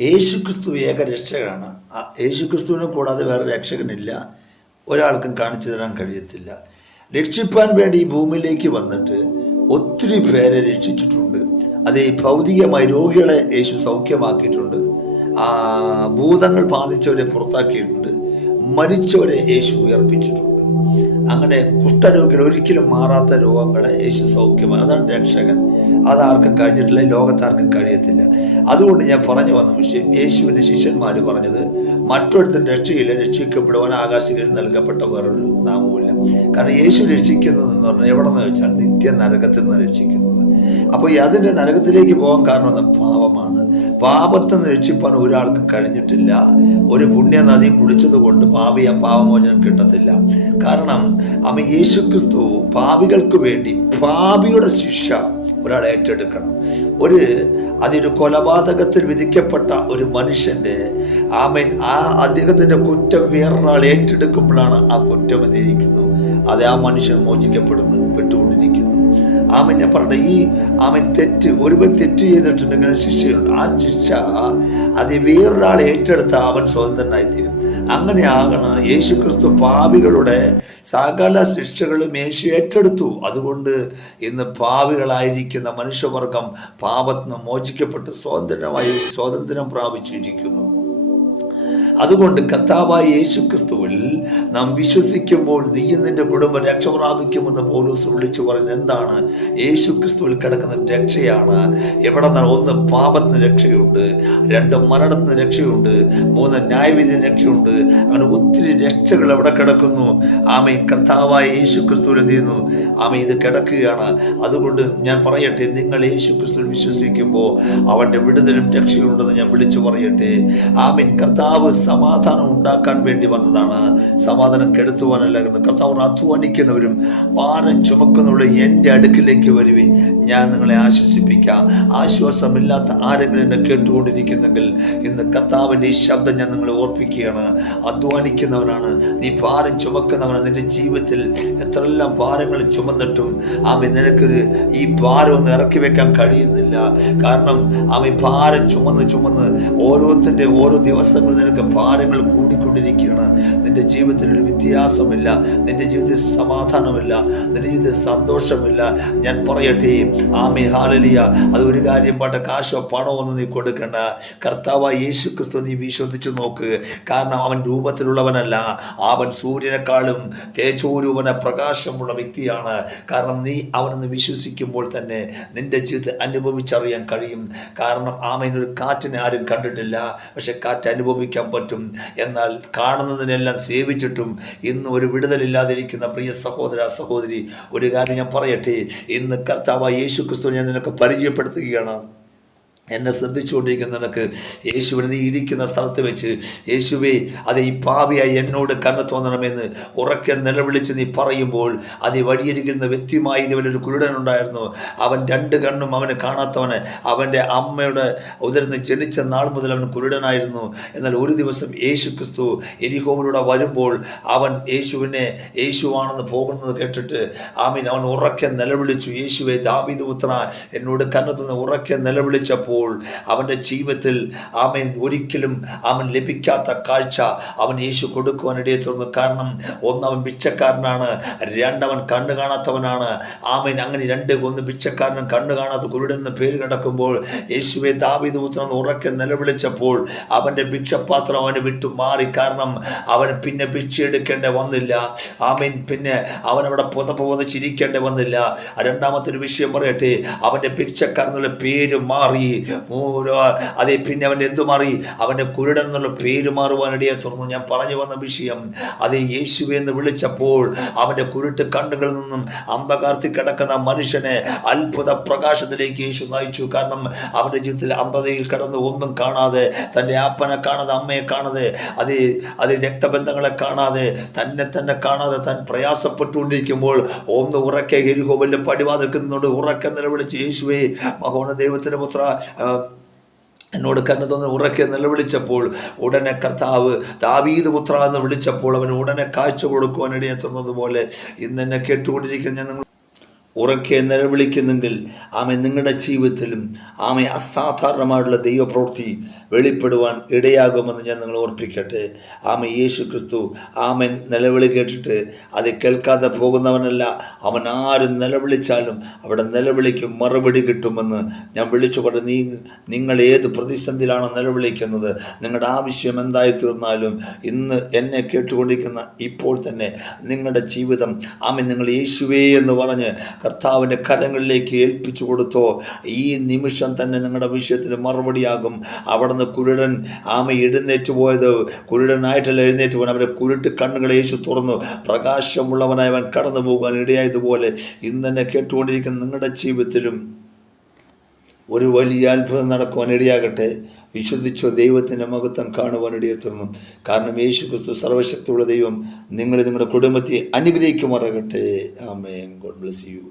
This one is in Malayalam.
യേശുക്രിസ്തു ഏക രക്ഷകനാണ്. യേശുക്രിസ്തുവിനെ കൂടാതെ വേറെ രക്ഷകനില്ല, ഒരാൾക്കും കാണിച്ചു തരാൻ കഴിയത്തില്ല. രക്ഷിപ്പാൻ വേണ്ടി ഈ ഭൂമിയിലേക്ക് വന്നിട്ട് ഒത്തിരി പേരെ രക്ഷിച്ചിട്ടുണ്ട്. അത് ഈ ഭൗതികമായി രോഗികളെ യേശു സൗഖ്യമാക്കിയിട്ടുണ്ട്, ഭൂതങ്ങൾ ബാധിച്ചവരെ പുറത്താക്കിയിട്ടുണ്ട്, മരിച്ചവരെ യേശു ഉയർപ്പിച്ചിട്ടുണ്ട്. അങ്ങനെ കുഷ്ഠരോഗികൾ ഒരിക്കലും മാറാത്ത രോഗങ്ങളെ യേശു സൗഖ്യമാണ്. അതാണ് രക്ഷകൻ. അതാർക്കും കഴിഞ്ഞിട്ടില്ല, ലോകത്താർക്കും കഴിയത്തില്ല. അതുകൊണ്ട് ഞാൻ പറഞ്ഞു വന്ന വിഷയം, യേശുവിൻ്റെ ശിഷ്യന്മാർ പറഞ്ഞത് മറ്റൊരുത്തൻ രക്ഷയില്ല, രക്ഷിക്കപ്പെടുവാൻ ആകാശങ്ങളിൽ നൽകപ്പെട്ട വേറൊരു നാമവുമില്ല. കാരണം യേശു രക്ഷിക്കുന്നതെന്ന് പറഞ്ഞാൽ എവിടെ നിന്ന് വെച്ചാൽ നിത്യ നരകത്തിൽ നിന്ന് രക്ഷിക്കുന്നത്. അപ്പോൾ അതിൻ്റെ നരകത്തിലേക്ക് പോകാൻ കാരണം പാപമാണ്. പാപത്തിൽ നിന്ന് രക്ഷിപ്പാൻ ഒരാൾക്കും കഴിഞ്ഞിട്ടില്ല. ഒരു പുണ്യ നദി കുടിച്ചത് കൊണ്ട് പാപമോചനം കിട്ടത്തില്ല. കാരണം യേശുക്രിസ്തു പാപികൾക്ക് വേണ്ടി പാപിയുടെ ശിക്ഷ ഒരാൾ ഏറ്റെടുക്കണം. അതൊരു കൊലപാതകത്തിൽ വിധിക്കപ്പെട്ട ഒരു മനുഷ്യൻ്റെ അദ്ദേഹത്തിൻ്റെ കുറ്റം വേറൊരാൾ ഏറ്റെടുക്കുമ്പോഴാണ് ആ കുറ്റം എന്തിരിക്കുന്നു, അത് ആ മനുഷ്യൻ പെട്ടുകൊണ്ടിരിക്കുന്നു. ഞാൻ പറഞ്ഞ ഒരുവൻ തെറ്റ് ചെയ്തിട്ടുണ്ടെങ്കിൽ ശിക്ഷയുണ്ട്. ആ ശിക്ഷ അത് വേറൊരാൾ ഏറ്റെടുത്ത അവൻ സ്വതന്ത്രനായിത്തീരും. അങ്ങനെ ആകണം. യേശുക്രിസ്തു പാപികളുടെ സകല ശിക്ഷകളും യേശു ഏറ്റെടുത്തു. അതുകൊണ്ട് ഇന്ന് പാപികളായിരിക്കുന്ന മനുഷ്യവർഗം പാപത്തിൽ നിന്ന് മോചിക്കപ്പെട്ട് സ്വാതന്ത്ര്യം പ്രാപിച്ചിരിക്കുന്നു. അതുകൊണ്ട് കർത്താവായ യേശുക്രിസ്തുവിൽ നാം വിശ്വസിക്കുമ്പോൾ നീയും നിന്റെ കുടുംബം രക്ഷ പ്രാപിക്കുമെന്ന് പൗലോസ് വിളിച്ചു പറയുന്നത് എന്താണ്? യേശുക്രിസ്തുവിൽ കിടക്കുന്ന രക്ഷയാണ്. എവിടെ നിന്നാണ്? 1, പാപത്തിന് രക്ഷയുണ്ട്, 2, മരണത്തിന് രക്ഷയുണ്ട്, 3, ന്യായവിധിന് രക്ഷയുണ്ട്. അങ്ങനെ ഒത്തിരി രക്ഷകൾ എവിടെ കിടക്കുന്നു? കർത്താവായ യേശുക്രിസ്തുവിൽ എന്ത് ചെയ്യുന്നു? ഇത് കിടക്കുകയാണ്. അതുകൊണ്ട് ഞാൻ പറയട്ടെ, നിങ്ങൾ യേശുക്രിസ്തുവിൽ വിശ്വസിക്കുമ്പോൾ അവൻ്റെ വിടുതലും രക്ഷയുണ്ടെന്ന് ഞാൻ വിളിച്ചു പറയട്ടെ. കർത്താവ് സമാധാനം ഉണ്ടാക്കാൻ വേണ്ടി വന്നതാണ്, സമാധാനം കെടുത്തുവാനല്ല. കർത്താവ് അധ്വാനിക്കുന്നവരും ഭാരം ചുമക്കുന്നവരും എൻ്റെ അടുക്കിലേക്ക് വരുവിൻ, ഞാൻ നിങ്ങളെ ആശ്വസിപ്പിക്കാം. ആശ്വാസമില്ലാത്ത ആരെങ്കിലും എന്നെ കേട്ടുകൊണ്ടിരിക്കുന്നെങ്കിൽ ഇന്ന് കർത്താവിൻ്റെ ഈ ശബ്ദം ഞാൻ നിങ്ങളെ ഓർപ്പിക്കുകയാണ്. അധ്വാനിക്കുന്നവനാണ് നീ, ഭാരം ചുമക്കുന്നവനാണ്. നിന്റെ ജീവിതത്തിൽ എത്രയെല്ലാം ഭാരങ്ങൾ ചുമന്നിട്ടും നിനക്കൊരു ഈ ഭാരം ഒന്ന് ഇറക്കി വെക്കാൻ കഴിയുന്നില്ല. കാരണം ഭാരം ചുമന്ന് ഓരോരുത്തൻ്റെ ഓരോ ദിവസങ്ങൾ നിനക്ക് ഭാരങ്ങൾ കൂടിക്കൊണ്ടിരിക്കുകയാണ്. നിന്റെ ജീവിതത്തിൽ ഒരു വ്യത്യാസമില്ല, നിന്റെ ജീവിതത്തിൽ സമാധാനമില്ല, നിന്റെ ജീവിതത്തിൽ സന്തോഷമില്ല. ഞാൻ പറയട്ടെ, ഹല്ലേലൂയ. അത് ഒരു കാര്യം പാട്ടെ, കാശോ പണമോ ഒന്നും നീ കൊടുക്കണ്ട. കർത്താവായ യേശുക്രിസ്തു നീ വിശ്വസിച്ചു നോക്ക്. കാരണം അവൻ രൂപത്തിലുള്ളവനല്ല, അവൻ സൂര്യനെക്കാളും തേജോരൂപന പ്രകാശമുള്ള വ്യക്തിയാണ്. കാരണം നീ അവനെന്ന് വിശ്വസിക്കുമ്പോൾ തന്നെ നിന്റെ ജീവിതത്തിൽ അനുഭവിച്ചറിയാൻ കഴിയും. കാരണം ഒരു കാറ്റിനെ ആരും കണ്ടിട്ടില്ല, പക്ഷെ കാറ്റ് അനുഭവിക്കാൻ പറ്റും. എന്നാൽ കാണുന്നതിനെല്ലാം സേവിച്ചിട്ടും ഇന്ന് ഒരു വിടുതലില്ലാതിരിക്കുന്ന പ്രിയ സഹോദര സഹോദരി, ഒരു കാര്യം ഞാൻ പറയട്ടെ, ഇന്ന് കർത്താവായ യേശുക്രിസ്തു ഞാൻ നിനക്ക് പരിചയപ്പെടുത്തുകയാണ്. എന്നെ ശ്രദ്ധിച്ചുകൊണ്ടിരിക്കുന്ന നിനക്ക് യേശുവിനെ നീ ഇരിക്കുന്ന സ്ഥലത്ത് വെച്ച്, യേശുവേ അത് ഈ പാപിയായി എന്നോട് കണ്ണ് തോന്നണമെന്ന് ഉറക്കെ നിലവിളിച്ച് നീ പറയുമ്പോൾ, അത് വഴിയരികിൽ വ്യക്തിമായി ഇതുവരെ കുരുടനുണ്ടായിരുന്നു. അവൻ 2 കണ്ണും അവന് കാണാത്തവന്, അവൻ്റെ അമ്മയുടെ ഉദരന്ന് ജനിച്ച നാൾ മുതൽ അവൻ കുരുടനായിരുന്നു. എന്നാൽ ഒരു ദിവസം യേശുക്രിസ്തു എരിഹോവിലൂടെ വരുമ്പോൾ അവൻ യേശുവാണെന്ന് പോകുന്നത് കേട്ടിട്ട് അവൻ ഉറക്കെ നിലവിളിച്ചു, യേശുവേ ദാവീദ് പുത്രാ എന്നോട് കണ്ണ് തോന്നുന്ന ഉറക്കെ നിലവിളിച്ചപ്പോൾ അവൻ്റെ ജീവിതത്തിൽ ഒരിക്കലും ലഭിക്കാത്ത കാഴ്ച യേശു കൊടുക്കുവാനിടയെ തീർന്നു. കാരണം 1, അവൻ ഭിക്ഷക്കാരനാണ്, 2, അവൻ കണ്ണു കാണാത്തവനാണ്. അങ്ങനെ 2, 1 ഭിക്ഷക്കാരനും കണ്ണു കാണാത്ത കുരുടൻ എന്ന് പേര് കിടക്കുമ്പോൾ യേശുവേ ദാവീദ് പുത്രൻ ഉറക്കെ നിലവിളിച്ചപ്പോൾ അവൻ്റെ ഭിക്ഷപാത്രം അവന് വിട്ടു മാറി. കാരണം അവൻ പിന്നെ ഭിക്ഷ എടുക്കേണ്ടി വന്നില്ല. പിന്നെ അവനവിടെ പുതച്ചിരിക്കേണ്ടി വന്നില്ല. 2ാമത്തെ വിഷയം പറയട്ടെ, അവൻ്റെ ഭിക്ഷക്കാരനുള്ള പേര് മാറി. പിന്നെ അവൻ്റെ എന്തു മാറി? അവൻ്റെ കുരുടൻ എന്നുള്ള പേര് മാറുവാനിടയെ തുറന്നു. ഞാൻ പറഞ്ഞു വന്ന വിഷയം, യേശുവെ എന്ന് വിളിച്ചപ്പോൾ അവൻ്റെ കുരുട്ട് കണ്ണുകളിൽ നിന്നും അന്ധകാരത്തിൽ കിടക്കുന്ന മനുഷ്യനെ അത്ഭുത പ്രകാശത്തിലേക്ക് യേശു നയിച്ചു. കാരണം അവൻ്റെ ജീവിതത്തിൽ അന്ധതയിൽ കിടന്ന് ഒന്നും കാണാതെ, തൻ്റെ അപ്പനെ കാണാതെ, അമ്മയെ കാണാതെ, അത് രക്തബന്ധങ്ങളെ കാണാതെ, തന്നെ കാണാതെ താൻ പ്രയാസപ്പെട്ടുകൊണ്ടിരിക്കുമ്പോൾ ഒന്ന് ഉറക്കെ യെരിഹോവിലെ പടിവാതിൽക്കുന്നോട് ഉറക്കെ നിലവിളിച്ച്, യേശുവേ മഹോന്നത ദൈവത്തിൻ്റെ പുത്ര എന്നോട് കണ്ണ് തോന്നി ഉറക്കെ നിലവിളിച്ചപ്പോൾ ഉടനെ കർത്താവ് ദാവീദ് പുത്ര എന്ന് വിളിച്ചപ്പോൾ അവന് ഉടനെ കാഴ്ച കൊടുക്കുവാനിടയെ തുറന്നതുപോലെ ഇന്ന് എന്നെ കേട്ടുകൊണ്ടിരിക്കുന്ന ഞാൻ ഉറക്കെ നിലവിളിക്കുന്നെങ്കിൽ നിങ്ങളുടെ ജീവിതത്തിലും അസാധാരണമായിട്ടുള്ള ദൈവപ്രവൃത്തി വെളിപ്പെടുവാൻ ഇടയാകുമെന്ന് ഞാൻ നിങ്ങളെ ഓർപ്പിക്കട്ടെ. യേശു ക്രിസ്തു നിലവിളി കേട്ടിട്ട് അത് കേൾക്കാതെ പോകുന്നവനല്ല. അവൻ ആരും നിലവിളിച്ചാലും അവിടെ നിലവിളിക്ക് മറുപടി കിട്ടുമെന്ന് ഞാൻ വിളിച്ചു പറഞ്ഞു. നിങ്ങൾ ഏത് പ്രതിസന്ധിയിലാണോ നിലവിളിക്കുന്നത്, നിങ്ങളുടെ ആവശ്യം എന്തായി തീർന്നാലും ഇന്ന് എന്നെ കേട്ടുകൊണ്ടിരിക്കുന്ന ഇപ്പോൾ തന്നെ നിങ്ങളുടെ ജീവിതം നിങ്ങൾ യേശുവേ എന്ന് പറഞ്ഞ് കർത്താവിൻ്റെ കരങ്ങളിലേക്ക് ഏൽപ്പിച്ചു കൊടുത്തോ, ഈ നിമിഷം തന്നെ നിങ്ങളുടെ വിഷയത്തിന് മറുപടിയാകും. അവിടുന്ന് കുരുടൻ എഴുന്നേറ്റ് പോയത്, കുരുടനായിട്ടല്ല എഴുന്നേറ്റ് പോകാൻ, അവരുടെ കുരുട്ട് കണ്ണുകൾ യേശു തുറന്നു പ്രകാശമുള്ളവനായി അവൻ കടന്നു പോകാൻ ഇടയായതുപോലെ ഇന്ന് തന്നെ കേട്ടുകൊണ്ടിരിക്കുന്ന നിങ്ങളുടെ ജീവിതത്തിലും ഒരു വലിയ അത്ഭുതം നടക്കുവാൻ ഇടയാകട്ടെ. വിശ്വസിച്ചോ, ദൈവത്തിൻ്റെ മഹത്വം കാണുവാൻ ഇടയെത്തുന്നു. കാരണം യേശു ക്രിസ്തു സർവശക്തിയുള്ള ദൈവം നിങ്ങളുടെ കുടുംബത്തെ അനുഗ്രഹിക്കുമാറാകട്ടെ. ആമേൻ. God bless U.